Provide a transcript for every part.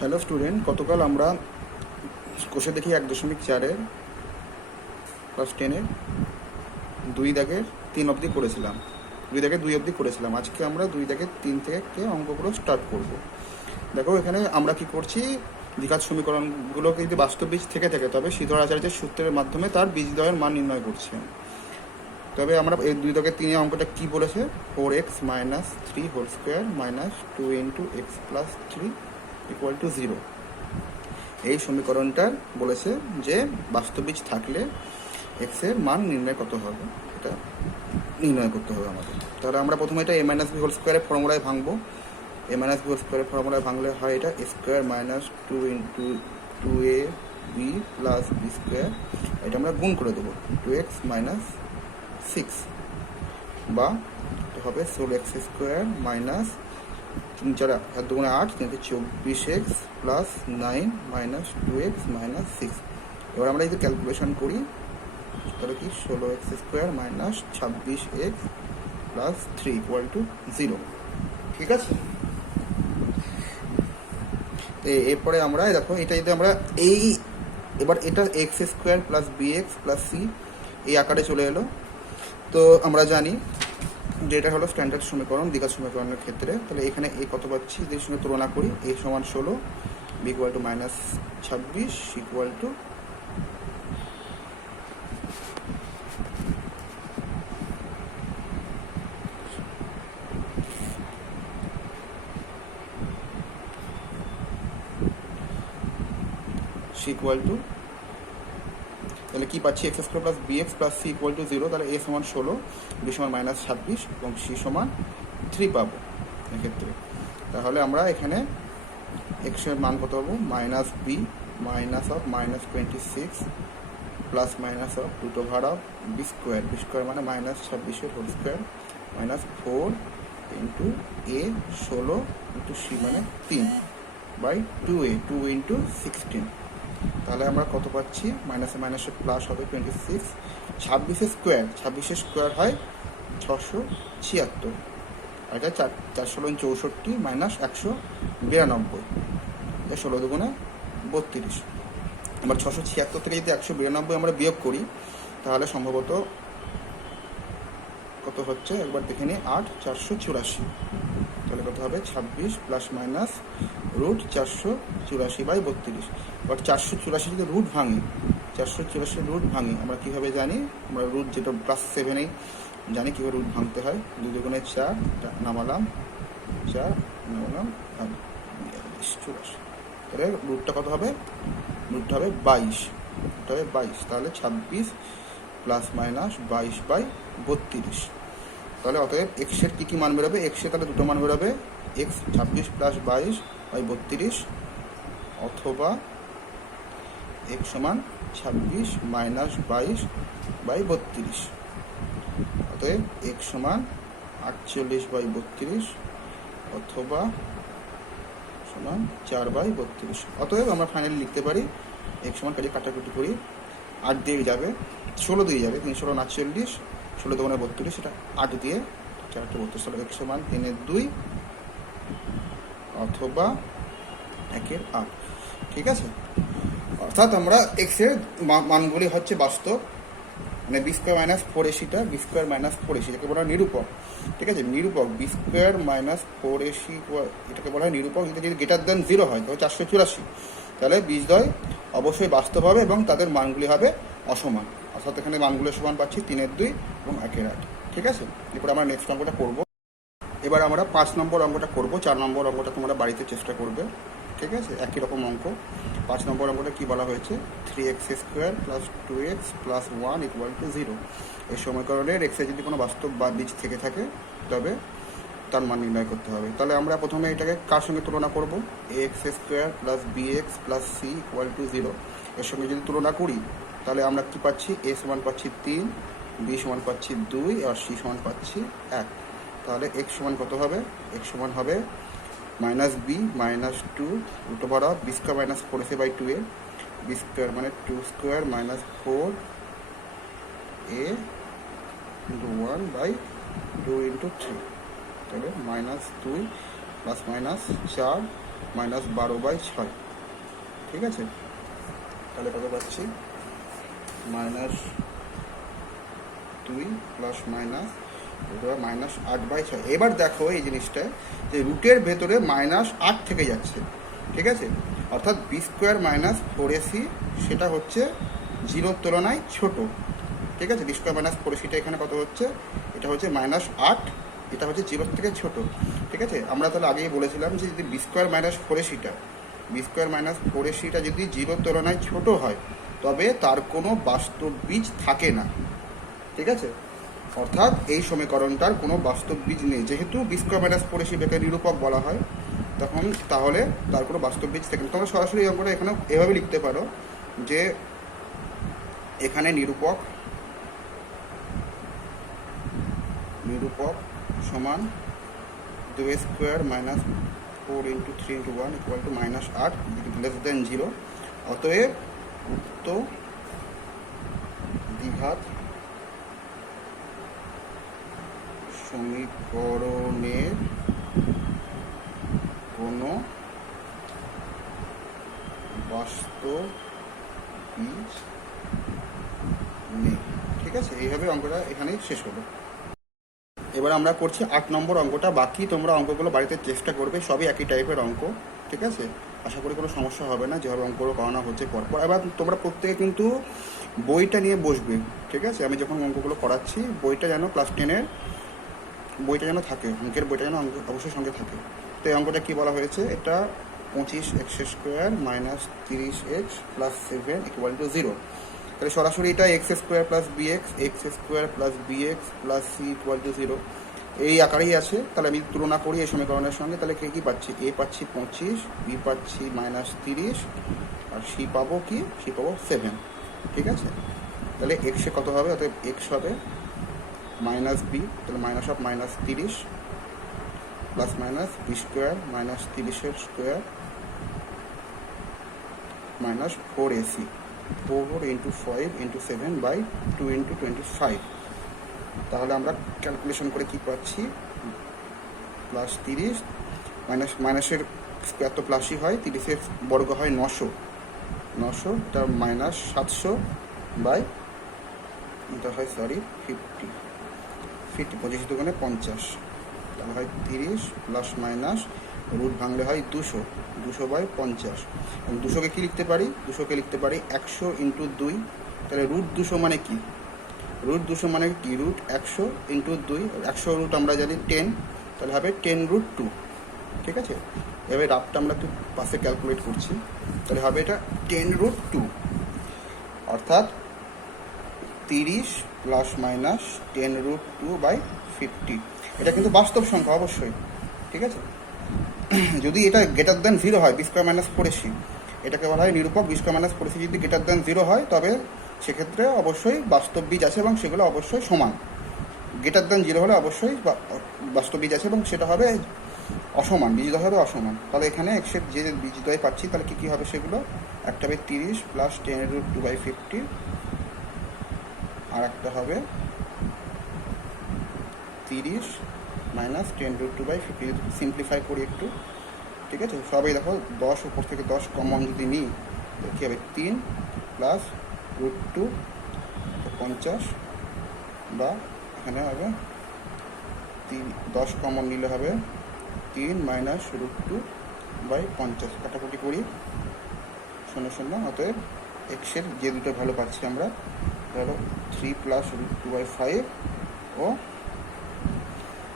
Hello student, গতকাল আমরা কোষে দেখি 1.4-এর ক্লাস 10-এর 2-3 অবধি করেছিলাম। 2 অবধি করেছিলাম। আজকে আমরা 2-3 থেকে অঙ্কগুলো স্টার্ট করব। দেখো, এখানে আমরা কি করছি, দ্বিঘাত সমীকরণগুলোকে যদি বাস্তব বীজ থেকে থাকে তবে শ্রীধর আচার্যের সূত্রের মাধ্যমে তার বীজদ্বয়ের মান নির্ণয় করছি। তবে আমরা এই 2-3 অঙ্কটা কি বলেছে, 4x - 3 হোল স্কোয়ার - 2 × x + 3 = 0। এই সমীকরণটার বলেছে যে বাস্তব বীজ থাকলে এক্স এর মান নির্ণয় কত হবে, এটা নির্ণয় করতে হবে আমাদের। তাহলে আমরা প্রথমে এটা a - b হোল স্কোয়ারের ফর্মুলায় ভাঙবো। a - b হোল স্কোয়ারের ফর্মুলায় ভাঙলে হয় এটা a square - 2 × 2ab + b square. এটা আমরা গুণ করে দেবো 2x - 6, বা হবে 16x স্কোয়ার - 3 × 4 = 8, 24x + 9 - 2x - 6। এবার আমরা যদি ক্যালকুলেশন করি তাহলে কি 16x স্কোয়ার - 26x + 3 = 0। ঠিক আছে, এরপরে আমরা দেখো এটা যদি আমরা এবার এটা x স্কোয়ার + bx + c এই আকারে চলে এলো। তো আমরা জানি যে এটা হলো স্ট্যান্ডার্ড সমীকরণ দ্বিঘাত সমীকরণের ক্ষেত্রে। তাহলে এখানে a কত পাচ্ছি, এর সঙ্গে তুলনা করি। a = 16, b = -26, c = তাহলে কি পাচ্ছি, x স্কোয়ার + bx + c = 0। তাহলে a = 16, b = -26 এবং c = 3 পাবো এক্ষেত্রে। তাহলে আমরা এখানে x এর মান কত পাবো, -b - -26 ± √√ b square, b square মানে -26 হোল স্কোয়ার -4 × a 16 × c মানে 3/2a 2 × 16। তাহলে আমরা কত পাচ্ছি, মাইনাসে মাইনাসে প্লাস হবে 26। 26 স্কোয়ার হয় 676, আর এটা 4 16 64 - 192, 16 দুগুণে 32। আমরা 676 থেকে যদি 192 আমরা বিয়োগ করি তাহলে সম্ভবত কত হচ্ছে একবার দেখে নিই, 8 484। তাহলে কত হবে, 26 ± √484/32। এবার 484 যদি রুট ভাঙি, 484 রুট ভাঙি আমরা কীভাবে জানি, আমরা রুট যেটা ক্লাস 7-এই জানি কীভাবে রুট ভাঙতে হয়। 2 দুগুণে 4, নামালাম 4, নামালাম 84। তাহলে রুটটা কত হবে, রুটটা হবে 22, তাহলে 26 ± 22/32। তাহলে অতএব এক্সের কী মান বেরোবে, এক্সের তাহলে দুটো মান বেরোবে, এক্স 26 + 22/32 অথবা x = 26 - 22/32। অতএব x = 48/32 অথবা 4/32। অতএব আমরা ফাইনালি লিখতে পারি x = কাজে কাটাকুটি করি, 8 দিয়ে যাবে, 16 দিয়ে যাবে, 3 16 49, 16 দুগুণে 32, এটা 8 দিয়ে 4 32। তাহলে x = 3/2 অথবা 1/8। ঠিক আছে, অর্থাৎ আমরা x এর মানগুলি হচ্ছে বাস্তব, মানে b square - 4ac B square - 4ac এটাকে বলা হয় নিরূপক। ঠিক আছে, নিরূপক b স্কোয়ার - 4ac এটাকে বলা হয় নিরূপক। যদি গ্রেটার দেন 0 হয় তবে 484, তাহলে বীজদ্বয় অবশ্যই বাস্তব হবে এবং তাদের মানগুলি হবে অসমান। অর্থাৎ এখানে মানগুলোর সমান পাচ্ছি 3/2 এবং 1/8। ঠিক আছে, এরপর আমরা নেক্সট অঙ্কটা করব। এবার আমরা 5 নম্বর অঙ্কটা করব। 4 নম্বর অঙ্কটা তোমরা বাড়িতে চেষ্টা করবে। ঠিক আছে, একই রকম অঙ্ক। 5 নম্বর অঙ্কটা কী বলা হয়েছে, 3x স্কোয়ার + 2x + 1 = 0। এই সমীকরণের এক্সের যদি কোনো বাস্তব বা বীজ থেকে থাকে তবে তার মান নির্ণয় করতে হবে। তাহলে আমরা প্রথমে এটাকে কার সঙ্গে তুলনা করব, ax স্কোয়ার + bx + c = 0। এর সঙ্গে যদি তুলনা করি তাহলে আমরা কী পাচ্ছি, a = পাচ্ছি 3, b = পাচ্ছি 2 আর c = পাচ্ছি 1। তাহলে x = কত হবে, x = হবে -b - 2 √√ b square - 4ac/2a, b square মানে 2 স্কোয়ার - 4a × 1/2 × 3। তাহলে -2 ± 4 মাইনাস 12/6, ঠিক আছে? তাহলে কত পাচ্ছি? -2 প্লাস -8/6। এবার দেখো এই জিনিসটা যে রুটের ভেতরে -8 থেকে যাচ্ছে, ঠিক আছে? অর্থাৎ b² - 4ac সেটা হচ্ছে 0-র তুলনায় ছোট, ঠিক আছে? b² - 4ac এখানে কত হচ্ছে? এটা হচ্ছে -8, এটা হচ্ছে 0-র থেকে ছোট, ঠিক আছে? আমরা তাহলে আগেই বলেছিলাম যে যদি b² - 4ac যদি 0-র তুলনায় ছোট হয় তবে তার কোনো বাস্তব বীজ থাকে না, ঠিক আছে? অর্থাৎ এই সমীকরণটার কোনো বাস্তব বীজ নেই, যেহেতু b² - 4ac বেকে নিরূপক বলা হয় তখন, তাহলে তার কোনো বাস্তব বীজ থাকে না। তোমরা সরাসরি অঙ্কটা এখানে এভাবে লিখতে পারো যে এখানে নিরূপক সমান 2a² - 4 × 3 × 1 = -8 <0। অতএব উক্ত দ্বিঘাত সমীকরণের কোনো বাস্তব বীজ নেই, ঠিক আছে? এইভাবে অঙ্কটা এখানেই শেষ হলো। এবার আমরা করছি 8 নম্বর অঙ্কটা। বাকি তোমরা অঙ্কগুলো বাড়িতে চেষ্টা করবে, সবই একই টাইপের অঙ্ক, ঠিক আছে? আশা করি কোনো সমস্যা হবে না যেভাবে অঙ্কগুলো করানো হচ্ছে পরপর। এবার তোমরা প্রত্যেকে কিন্তু বইটা নিয়ে বসবে, ঠিক আছে? আমি যখন অঙ্কগুলো করাচ্ছি বইটা যেন ক্লাস 10-এর বইটা যেন থাকে, অঙ্কের বইটা যেন অবশ্যই সঙ্গে থাকে। তো এই অঙ্কটা কী বলা হয়েছে? এটা 25x² - 30x + 7 = 0। তাহলে সরাসরি এটা x² + bx + bx + c = 0 এই আকারেই আছে। তাহলে আমি তুলনা করি এই সমীকরণের সঙ্গে, তাহলে কী পাচ্ছি? a পাচ্ছি 25, b পাচ্ছি -30, আর c পাবো কি? c পাবো 7, ঠিক আছে? তাহলে x এ কত হবে? অর্থাৎ x হবে -b, তাহলে -30 plus minus b² - 30-এর square -4ac 4 × 5 × 7/2 × 25। তাহলে আমরা ক্যালকুলেশন করে কি পাচ্ছি? +30 মাইনাসের স্কোয়ার তো প্লাসই হয়, 30-এর বর্গ হয় 900, এটা -700 বাই এটা হয় 50 25 দুগুণে 50, তাহলে হয় 30 প্লাস মাইনাস রুট ভাঙলে হয় 200/50। এবং 200কে কী লিখতে পারি? 200কে লিখতে পারি 100 × 2। তাহলে √200 মানে কি? √200 মানে কি? √100 × 2, 100 রুট আমরা জানি 10, তাহলে হবে 10√2, ঠিক আছে? এভাবে রাফটা আমরা একটু পাশে ক্যালকুলেট করছি, তাহলে হবে এটা 10√2, অর্থাৎ 30 প্লাস মাইনাস 10√2/50। এটা কিন্তু বাস্তব সংখ্যা অবশ্যই, ঠিক আছে? যদি এটা >0 হয় b² - 4ac, এটাকে বলা হয় নিরূপক। b² - 4ac যদি >0 হয় তবে সেক্ষেত্রে অবশ্যই বাস্তব বীজ আছে এবং সেগুলো অবশ্যই সমান। >0 হলে অবশ্যই বাস্তব বীজ আছে এবং সেটা হবে অসমান, বীজদ্বয় হবে অসমান। তাহলে এখানে এক্সের যে বীজদ্বয় পাচ্ছি তাহলে কী হবে সেগুলো? একটা হবে 30 প্লাস 10√2/50, আর একটা হবে 30 মাইনাস 10√2/50। সিম্পলিফাই করি একটু, ঠিক আছে? সবাই দেখো 10 উপর থেকে 10 কমন যদি নিই কী হবে? 3 প্লাস √2 50, বা এখানে হবে 10 কমন নিলে হবে 3 মাইনাস √2/50। কাটাকুটি করি 0 0, অতএব এক্সের যে দুটো ভ্যালু পাচ্ছি আমরা ধরো 3 প্লাস √2/5 ও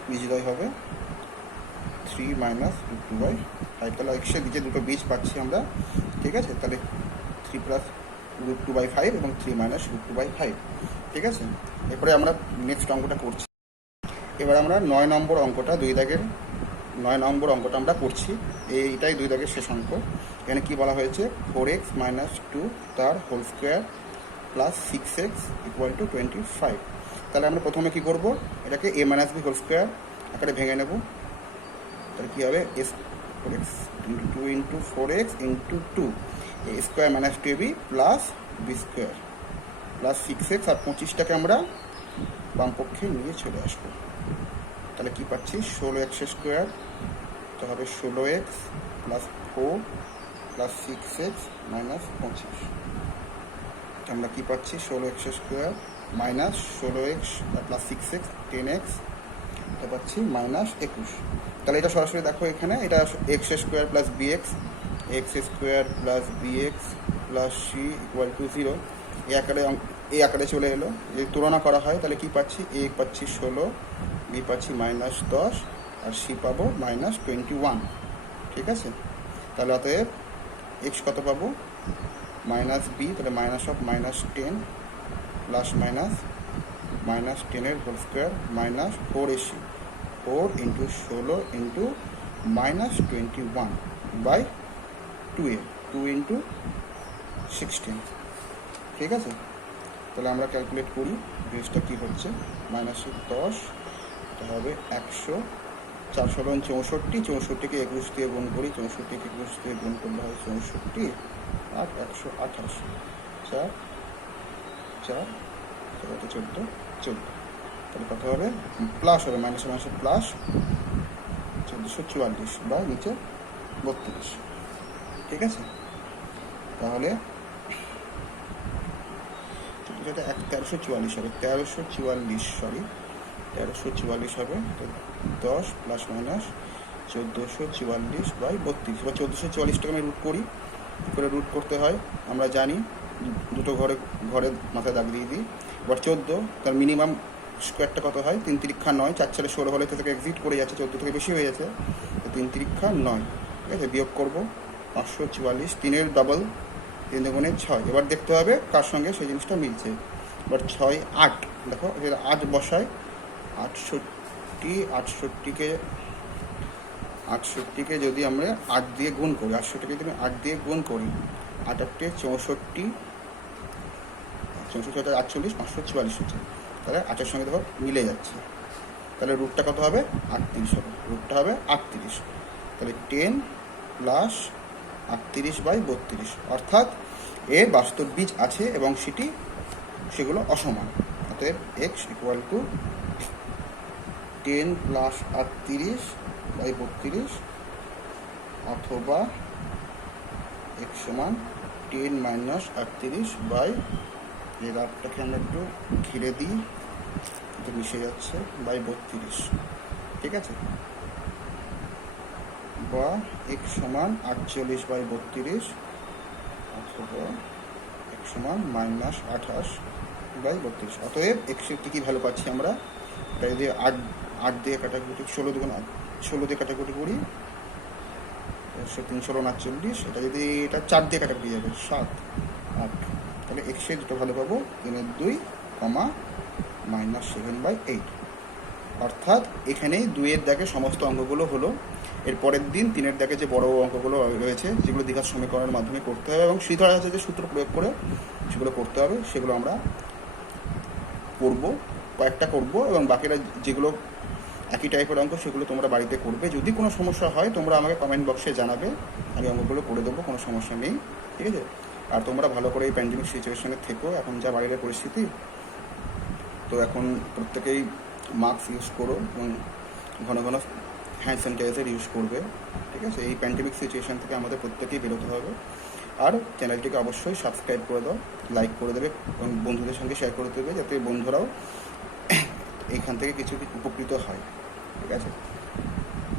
বীজদ্বয় হবে 3 মাইনাস √2/5। তাহলে এক্সের যে দুটো বীজ পাচ্ছি আমরা, ঠিক আছে? তাহলে 3 প্লাস √2/5 এবং 3 মাইনাস √2/5, ঠিক আছে? এরপরে আমরা নেক্সট অঙ্কটা করছি। এবার আমরা 9 নম্বর অঙ্কটা 2 দাগের 9 নম্বর অঙ্কটা আমরা করছি। এইটাই 2 দাগের শেষ অঙ্ক। এখানে কি বলা হয়েছে? 4x - 2 তার হোল স্কোয়ার প্লাস 6x = 25। তাহলে আমরা প্রথমে কি করব? এটাকে a - b হোল স্কোয়ার আকারে ভেঙে নেব। তাহলে কী হবে? s4x × 2 × 4x × 2 a² - 2ab plus b² plus 6x, আর 25টাকে আমরা বামপক্ষে নিয়ে চলে আসবো। তাহলে কী পাচ্ছি? 16x² তো হবে 16x plus 4 plus 6x minus 25। আমরা কী পাচ্ছি 16x square minus 16x plus 6x 10x, এটা পাচ্ছি মাইনাস 21। তাহলে এটা সরাসরি দেখো এখানে এটা X square plus B X, X square plus B X plus C equal to 0। এই আকারে চলে এলো। যদি তুলনা করা হয় তাহলে কি পাচ্ছি, এ পাচ্ছি 16, বি পাচ্ছি মাইনাস 10, আর সি পাবো মাইনাস 21। ঠিক আছে, তাহলে অতএব এক্স কত পাবো, মাইনাস বি, তাহলে minus of minus 10 plus minus 10 whole square minus 4ac, 4 into 16 into minus 21 by 2a, 2 into 16। ঠিক আছে, তাহলে আমরা ক্যালকুলেট করি জিনিসটা কী হচ্ছে। মাইনাস 10, এটা হবে 100, 4 × 64, 64কে 21 দিয়ে গুণ করি, 64কে 21 দিয়ে গুণ করলে হয় 64 আর 128, 4 4 14 14, তাহলে কত হবে, প্লাস হবে, মাইনাসে মাইনাসে প্লাস 1444 বা নিচে 32। ঠিক আছে, তাহলে 1344 হবে, 1344 হবে, তো 10 প্লাস মাইনাস 1444 বাই 32, বা 1444টাকে আমি রুট করি। কী করে রুট করতে হয় আমরা জানি, দুটো ঘরে মাথায় দাগ দিয়ে দিই। এবার 14, তার মিনিমাম স্কোয়ারটা কত হয়, 3 × 9, 4 × 16 হলে তো থেকে এক্সিট করে যাচ্ছে, 14 থেকে বেশি হয়ে যাচ্ছে, তো 3 × 9। ঠিক আছে, বিয়োগ করবো 544, 3-এর ডবল, 3 × 6। এবার দেখতে হবে কার সঙ্গে সেই জিনিসটা মিলছে। এবার 6 8, দেখো 8 বসায়, 68কে যদি আমরা 8 দিয়ে গুণ করি, 68কে যদি 8 দিয়ে গুণ করি, 8 8 64, 48, 544 হচ্ছে। তাহলে 8-এর সঙ্গে দেখো মিলে যাচ্ছে, তাহলে রুটটা কত হবে, 38 হবে, রুটটা হবে 38। তাহলে 10 প্লাস 38 বাই 32, অর্থাৎ এর বাস্তব বীজ আছে এবং সেগুলো অসমান। অতএব X equal to 10 plus 38 by 32, অথবা এক্স সমান 10 মাইনাস 38 বাই, এই রাতটাকে আমরা একটু ঘিরে দিই, এটা মিশে যাচ্ছে, বাই 32। ঠিক আছে, বা এক্স সমান 48 বাই 32, অথবা এক্স সমান মাইনাস 28 বাই 32। অতএব এক্সের কী ভ্যালু পাচ্ছি আমরা, এটা যদি 8 দিয়ে কাটাকুটি, 16 দিয়ে কাটাকুটি করি, 3 × 16 = 40, এটা যদি এটা 4 দিয়ে কাটাকুটি যাবে 7 8, তাহলে এক্সের দুটো ভালো পাবো, 3-এর 2, -7/8। অর্থাৎ এখানেই 2-এর দাগে সমস্ত অঙ্কগুলো হলো। এর পরের দিন 3-এর দাগে যে বড় অঙ্কগুলো রয়েছে, যেগুলো দ্বিঘাত সমীকরণের মাধ্যমে করতে হবে এবং শ্রীধর আছে যে সূত্র প্রয়োগ করে সেগুলো করতে হবে, সেগুলো আমরা কয়েকটা করবো, এবং বাকিরা যেগুলো একই টাইপের অঙ্ক সেগুলো তোমরা বাড়িতে করবে। যদি কোনো সমস্যা হয় তোমরা আমাকে কমেন্ট বক্সে জানাবে, আমি অঙ্কগুলো করে দেবো, কোনো সমস্যা নেই। ঠিক আছে, আর তোমরা ভালো করে এই প্যান্ডেমিক সিচুয়েশনে থেকো, এখন যা বাইরের পরিস্থিতি, তো এখন প্রত্যেকেই মাস্ক ইউজ করো এবং ঘন ঘন হ্যান্ড স্যানিটাইজার ইউজ করবে। ঠিক আছে, এই প্যান্ডেমিক সিচুয়েশান থেকে আমাদের প্রত্যেকেই বেরোতে হবে। আর চ্যানেলটিকে অবশ্যই সাবস্ক্রাইব করে দাও, লাইক করে দেবে এবং বন্ধুদের সঙ্গে শেয়ার করে দেবে, যাতে বন্ধুরাও এইখান থেকে কিছু উপকৃত হয়। ঠিক আছে,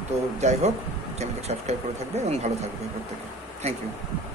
তো যাই হোক, চ্যানেলকে সাবস্ক্রাইব করে থাকবে এবং ভালো থাকবে প্রত্যেকে। Thank you.